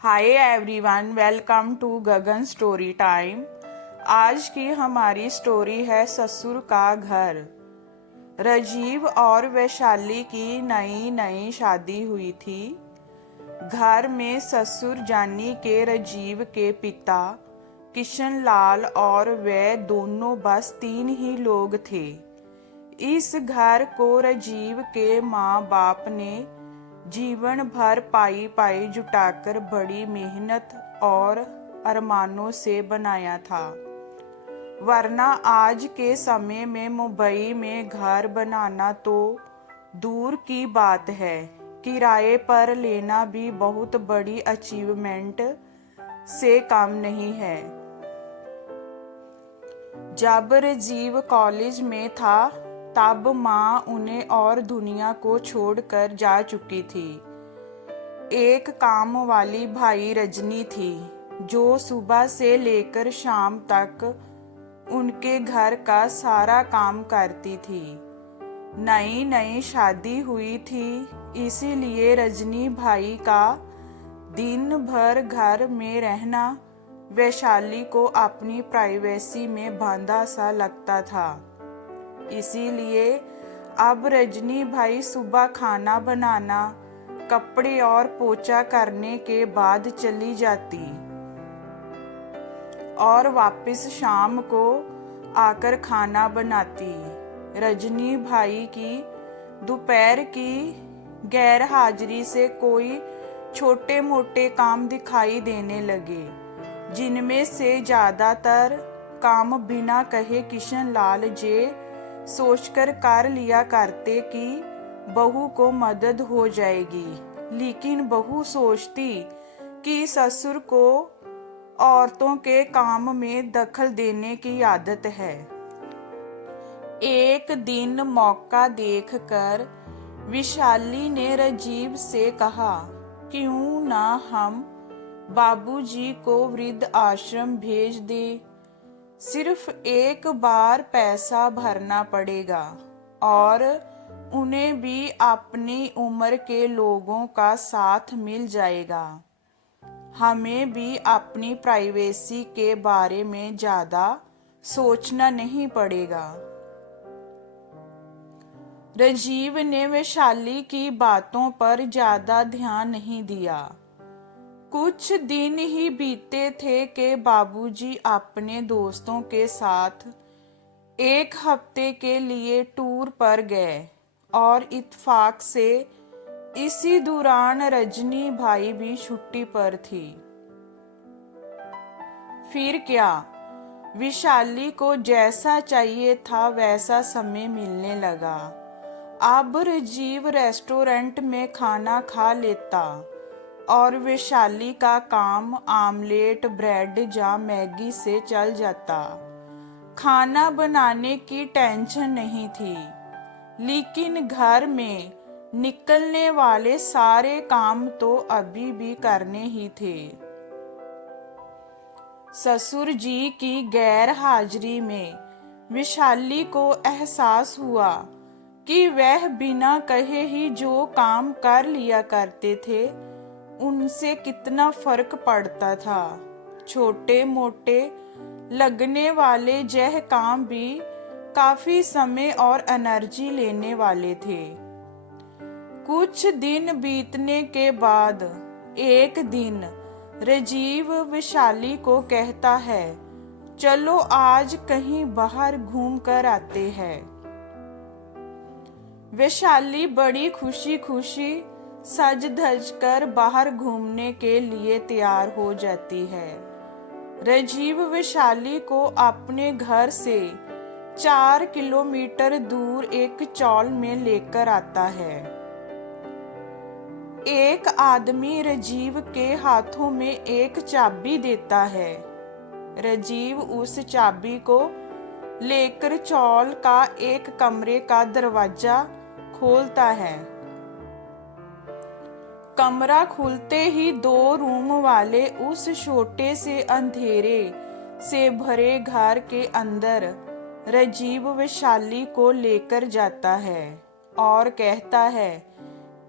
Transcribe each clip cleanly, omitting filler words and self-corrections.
Hi everyone, welcome to Gagan story time. आज की हमारी स्टोरी है ससुर का घर। राजीव और वैशाली की नई नई शादी हुई थी। घर में ससुर जानी के राजीव के पिता किशन लाल और वे दोनों बस 3 ही लोग थे। इस घर को राजीव के माँ बाप ने जीवन भर पाई पाई जुटाकर बड़ी मेहनत और अरमानों से बनाया था, वरना आज के समय में मुंबई में घर बनाना तो दूर की बात है, किराए पर लेना भी बहुत बड़ी अचीवमेंट से कम नहीं है। जब राजीव कॉलेज में था तब माँ उन्हें और दुनिया को छोड़कर जा चुकी थी। एक काम वाली भाई रजनी थी जो सुबह से लेकर शाम तक उनके घर का सारा काम करती थी। नई नई शादी हुई थी, इसीलिए रजनी भाई का दिन भर घर में रहना वैशाली को अपनी प्राइवेसी में बांधा सा लगता था। इसीलिए अब रजनी भाई सुबह खाना बनाना, कपड़े और पोछा करने के बाद चली जाती और वापस शाम को आकर खाना बनाती। रजनी भाई की दोपहर की गैर हाजिरी से कोई छोटे मोटे काम दिखाई देने लगे, जिनमें से ज्यादातर काम बिना कहे किशन लाल जे सोचकर कर लिया करते कि बहू को मदद हो जाएगी, लेकिन बहू सोचती कि ससुर को औरतों के काम में दखल देने की आदत है। एक दिन मौका देखकर विशाली ने राजीव से कहा, क्यों ना हम बाबूजी को वृद्ध आश्रम भेज दे। सिर्फ एक बार पैसा भरना पड़ेगा और उन्हें भी अपनी उम्र के लोगों का साथ मिल जाएगा। हमें भी अपनी प्राइवेसी के बारे में ज्यादा सोचना नहीं पड़ेगा। राजीव ने वैशाली की बातों पर ज्यादा ध्यान नहीं दिया। कुछ दिन ही बीते थे कि बाबूजी अपने दोस्तों के साथ एक हफ्ते के लिए टूर पर गए और इत्तेफाक से इसी दौरान रजनी भाई भी छुट्टी पर थी। फिर क्या, विशाली को जैसा चाहिए था वैसा समय मिलने लगा। अब राजीव रेस्टोरेंट में खाना खा लेता और वैशाली का काम आमलेट, ब्रेड या मैगी से चल जाता। खाना बनाने की टेंशन नहीं थी, लेकिन घर में निकलने वाले सारे काम तो अभी भी करने ही थे। ससुर जी की गैर हाजिरी में विशाली को एहसास हुआ कि वह बिना कहे ही जो काम कर लिया करते थे उनसे कितना फर्क पड़ता था। छोटे मोटे लगने वाले यह काम भी काफी समय और एनर्जी लेने वाले थे। कुछ दिन बीतने के बाद एक दिन राजीव वैशाली को कहता है, चलो आज कहीं बाहर घूम कर आते हैं। वैशाली बड़ी खुशी खुशी सज धज कर बाहर घूमने के लिए तैयार हो जाती है। राजीव वैशाली को अपने घर से 4 किलोमीटर दूर एक चौल में लेकर आता है। एक आदमी राजीव के हाथों में एक चाबी देता है। राजीव उस चाबी को लेकर चौल का एक कमरे का दरवाजा खोलता है। कमरा खुलते ही 2 रूम वाले उस छोटे से अंधेरे से भरे घर के अंदर राजीव वैशाली को लेकर जाता है और कहता है,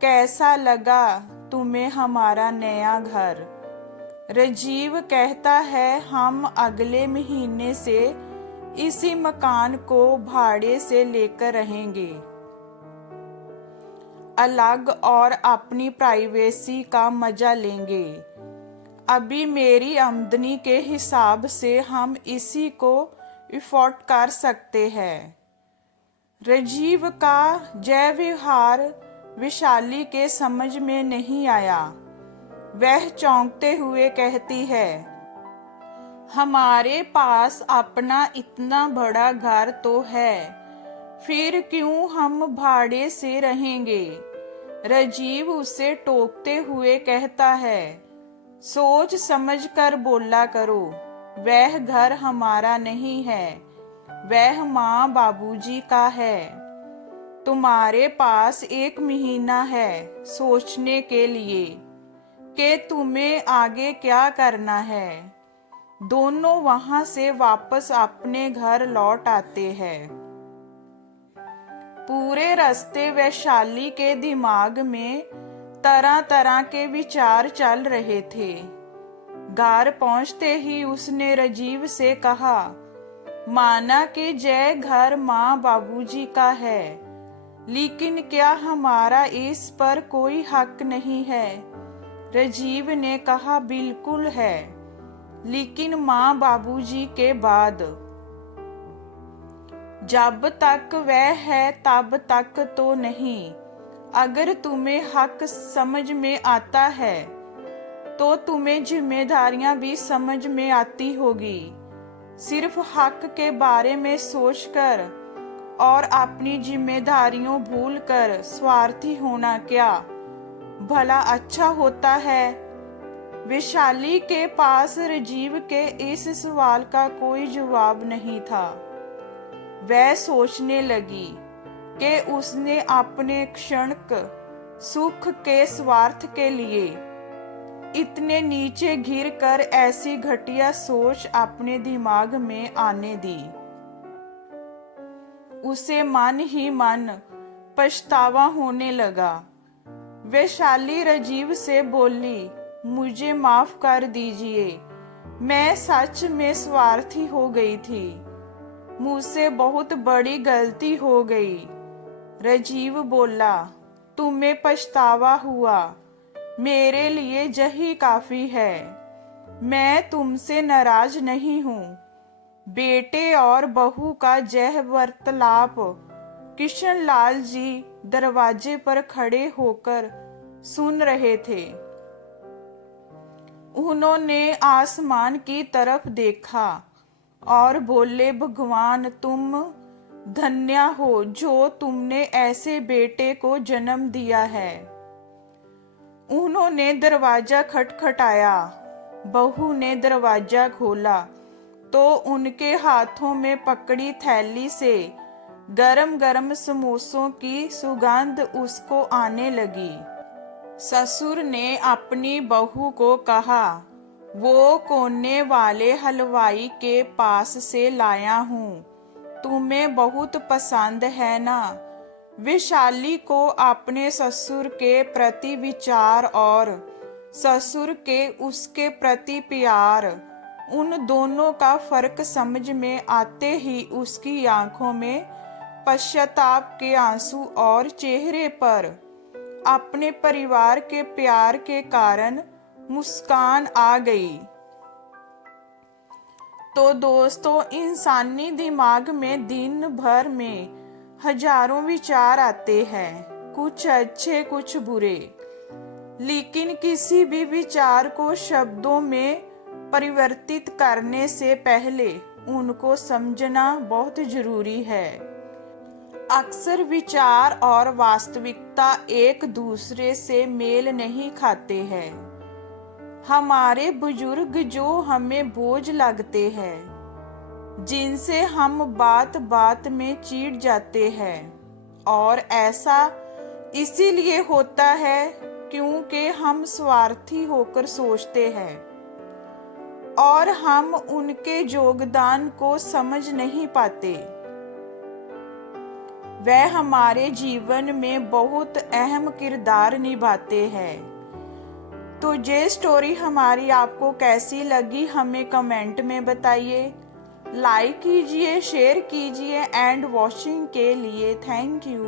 कैसा लगा तुम्हें हमारा नया घर। राजीव कहता है हम अगले महीने से इसी मकान को भाड़े से लेकर रहेंगे, अलग और अपनी प्राइवेसी का मजा लेंगे। अभी मेरी आमदनी के हिसाब से हम इसी को अफोर्ड कर सकते हैं। राजीव का जय व्यवहार वैशाली के समझ में नहीं आया। वह चौंकते हुए कहती है, हमारे पास अपना इतना बड़ा घर तो है, फिर क्यों हम भाड़े से रहेंगे। राजीव उसे टोकते हुए कहता है, सोच समझ कर बोला करो, वह घर हमारा नहीं है, वह माँ बाबूजी का है। तुम्हारे पास 1 महीना है सोचने के लिए कि तुम्हें आगे क्या करना है। दोनों वहां से वापस अपने घर लौट आते हैं। पूरे रास्ते वैशाली के दिमाग में तरह तरह के विचार चल रहे थे। घर पहुंचते ही उसने राजीव से कहा, माना कि जय घर माँ बाबूजी का है, लेकिन क्या हमारा इस पर कोई हक नहीं है। राजीव ने कहा, बिल्कुल है, लेकिन माँ बाबूजी के बाद। जब तक वह है तब तक तो नहीं। अगर तुम्हें हक समझ में आता है तो तुम्हें जिम्मेदारियां भी समझ में आती होगी। सिर्फ हक के बारे में सोचकर और अपनी जिम्मेदारियों भूलकर स्वार्थी होना क्या भला अच्छा होता है। वैशाली के पास राजीव के इस सवाल का कोई जवाब नहीं था। वह सोचने लगी कि उसने अपने क्षणिक सुख के स्वार्थ के लिए इतने नीचे गिरकर ऐसी घटिया सोच अपने दिमाग में आने दी। उसे मन ही मन पछतावा होने लगा। वैशाली राजीव से बोली, मुझे माफ कर दीजिए, मैं सच में स्वार्थी हो गई थी, मुझसे बहुत बड़ी गलती हो गई। राजीव बोला, तुम्हें पछतावा हुआ, मेरे लिए यही काफी है। मैं तुमसे नाराज नहीं हूँ। बेटे और बहू का यह वार्तालाप किशन लाल जी दरवाजे पर खड़े होकर सुन रहे थे। उन्होंने आसमान की तरफ देखा और बोले, भगवान तुम धन्य हो जो तुमने ऐसे बेटे को जन्म दिया है। उन्होंने दरवाजा खटखटाया। बहू ने दरवाजा खोला तो उनके हाथों में पकड़ी थैली से गरम गरम समोसों की सुगंध उसको आने लगी। ससुर ने अपनी बहू को कहा, वो कोने वाले हलवाई के पास से लाया हूँ, तुम्हें बहुत पसंद है ना। वैशाली को अपने ससुर के प्रति विचार और ससुर के उसके प्रति प्यार, उन दोनों का फर्क समझ में आते ही उसकी आंखों में पश्चाताप के आंसू और चेहरे पर अपने परिवार के प्यार के कारण मुस्कान आ गई। तो दोस्तों, इंसानी दिमाग में दिन भर में हजारों विचार आते हैं, कुछ अच्छे कुछ बुरे, लेकिन किसी भी विचार को शब्दों में परिवर्तित करने से पहले उनको समझना बहुत जरूरी है। अक्सर विचार और वास्तविकता एक दूसरे से मेल नहीं खाते हैं। हमारे बुजुर्ग जो हमें बोझ लगते हैं, जिनसे हम बात बात में चिढ़ जाते हैं, और ऐसा इसीलिए होता है क्योंकि हम स्वार्थी होकर सोचते हैं और हम उनके योगदान को समझ नहीं पाते। वह हमारे जीवन में बहुत अहम किरदार निभाते हैं। तो ये स्टोरी हमारी आपको कैसी लगी हमें कमेंट में बताइए। लाइक कीजिए, शेयर कीजिए एंड वॉचिंग के लिए थैंक यू।